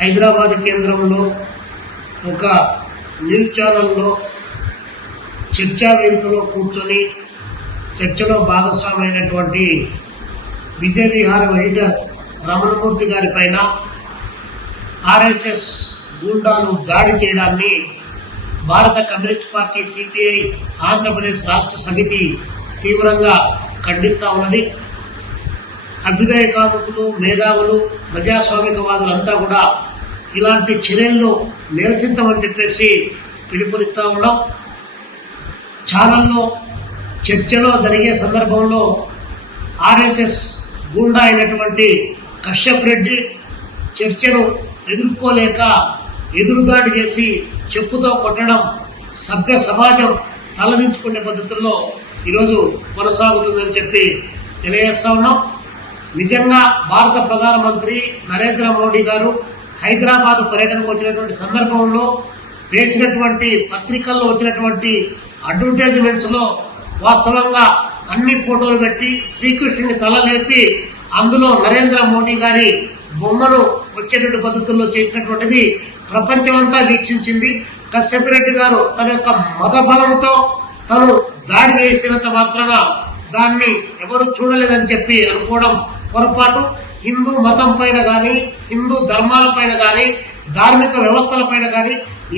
హైదరాబాద్ కేంద్రంలో ఒక న్యూస్ ఛానల్లో చర్చా వేదికలో కూర్చొని చర్చలో భాగస్వామైనటువంటి విజయ విహారం ఎడిటర్ రమణమూర్తి గారి పైన ఆర్ఎస్ఎస్ గూండాలు దాడి చేయడాన్ని భారత కమ్యూనిస్ట్ పార్టీ సిపిఐ ఆంధ్రప్రదేశ్ రాష్ట్ర సమితి తీవ్రంగా ఖండిస్తూ ఉన్నది. అభ్యుదయ కాముకులు, మేధావులు, ప్రజాస్వామికవాదులంతా కూడా ఇలాంటి చర్యలను నిరసించమని చెప్పేసి పిలుపునిస్తూ ఉన్నాం. ఛానల్లో చర్చలో జరిగే సందర్భంలో ఆర్ఎస్ఎస్ గూండా అయినటువంటి కశ్యప్ రెడ్డి చర్చను ఎదుర్కోలేక ఎదురుదాడి చేసి చెప్పుతో కొట్టడం సభ్య సమాజం తలదించుకునే పద్ధతుల్లో ఈరోజు కొనసాగుతుందని చెప్పి తెలియజేస్తా ఉన్నాం. నిజంగా భారత ప్రధానమంత్రి నరేంద్ర మోడీ గారు హైదరాబాద్ పర్యటనకు వచ్చినటువంటి సందర్భంలో వేసినటువంటి పత్రికల్లో వచ్చినటువంటి అడ్వర్టైజ్మెంట్స్లో వాస్తవంగా అన్ని ఫోటోలు పెట్టి శ్రీకృష్ణుని తల లేపి అందులో నరేంద్ర మోడీ గారి బొమ్మను వచ్చేటువంటి పద్ధతుల్లో చేసినటువంటిది ప్రపంచమంతా వీక్షించింది. కశ్యప్ రెడ్డి గారు తన యొక్క మతబలంతో తను దాడి చేసినంత మాత్రాన దాన్ని ఎవరు చూడలేదని చెప్పి అనుకోవడం పొరపాటు. హిందూ మతం పైన కానీ, హిందూ ధర్మాల పైన కానీ, ధార్మిక వ్యవస్థల పైన కానీ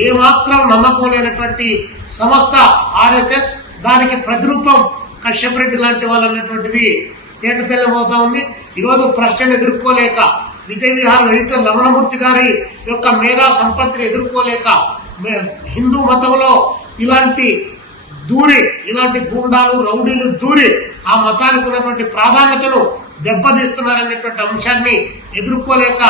ఏమాత్రం నమ్మకం లేనటువంటి సంస్థ ఆర్ఎస్ఎస్, దానికి ప్రతిరూపం కశ్యప్ రెడ్డి లాంటి వాళ్ళు అన్నటువంటిది తేటతెల్లమవుతా ఉంది. ఈరోజు ప్రశ్నను ఎదుర్కోలేక విజయ విహారం ఎడిటర్ రమణమూర్తి గారి యొక్క మేధా సంపత్తిని ఎదుర్కోలేక హిందూ మతంలో ఇలాంటి గూండాలు, రౌడీలు దూరి ఆ మతానికి ఉన్నటువంటి ప్రాధాన్యతను దెబ్బతీస్తున్నారనేటువంటి అంశాన్ని ఎదుర్కోలేక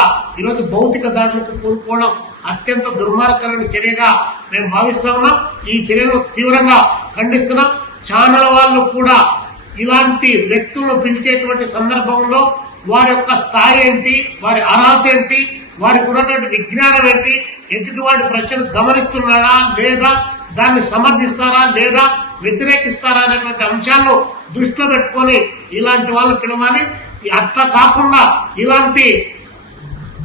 ఈరోజు భౌతిక దాడులకు కూరుకోవడం అత్యంత దుర్మార్గకరమైన చర్యగా మేము భావిస్తా ఉన్నాం. ఈ చర్యను తీవ్రంగా ఖండిస్తున్నాం. ఛానల్ వాళ్ళు కూడా ఇలాంటి వ్యక్తులను పిలిచేటువంటి సందర్భంలో వారి యొక్క స్థాయి ఏంటి, వారి అర్హత ఏంటి, వారికి ఉన్నటువంటి విజ్ఞానం ఏంటి, ఎదుటివాడి ప్రశ్నలు గమనిస్తున్నారా లేదా, దాన్ని సమర్థిస్తారా లేదా, వ్యతిరేకిస్తారా అనేటువంటి అంశాలను దృష్టిలో పెట్టుకొని ఇలాంటి వాళ్ళని పిలవాలి. అట్లా కాకుండా ఇలాంటి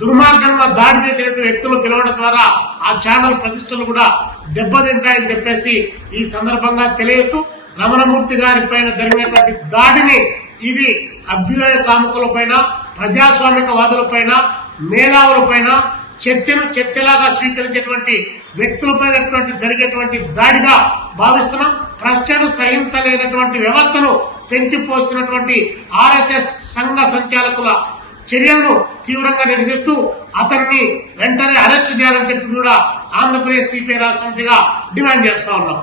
దుర్మార్గంగా దాడి చేసేటువంటి వ్యక్తులు పిలవడం ద్వారా ఆ ఛానల్ ప్రతిష్టలు కూడా దెబ్బతింటాయని చెప్పేసి ఈ సందర్భంగా తెలియజేస్తూ, రమణమూర్తి గారి పైన జరిగినటువంటి దాడిని ఇది అభ్యుదయ కాముకుల పైన, ప్రజాస్వామికవాదుల పైన, మేధావుల పైన చర్చలాగా స్వీకరించేటువంటి వ్యక్తులపైన జరిగేటువంటి దాడిగా భావిస్తున్నాం. ప్రశ్నను సహించలేనటువంటి వ్యవస్థను పెంచిపోస్తున్నటువంటి ఆర్ఎస్ఎస్ సంఘ సంచాలకుల చర్యలను తీవ్రంగా నిరసిస్తూ అతన్ని వెంటనే అరెస్టు చేయాలని చెప్పి కూడా ఆంధ్రప్రదేశ్ సిపిఐ రాష్ట్ర సమితిగా డిమాండ్ చేస్తా ఉన్నాం.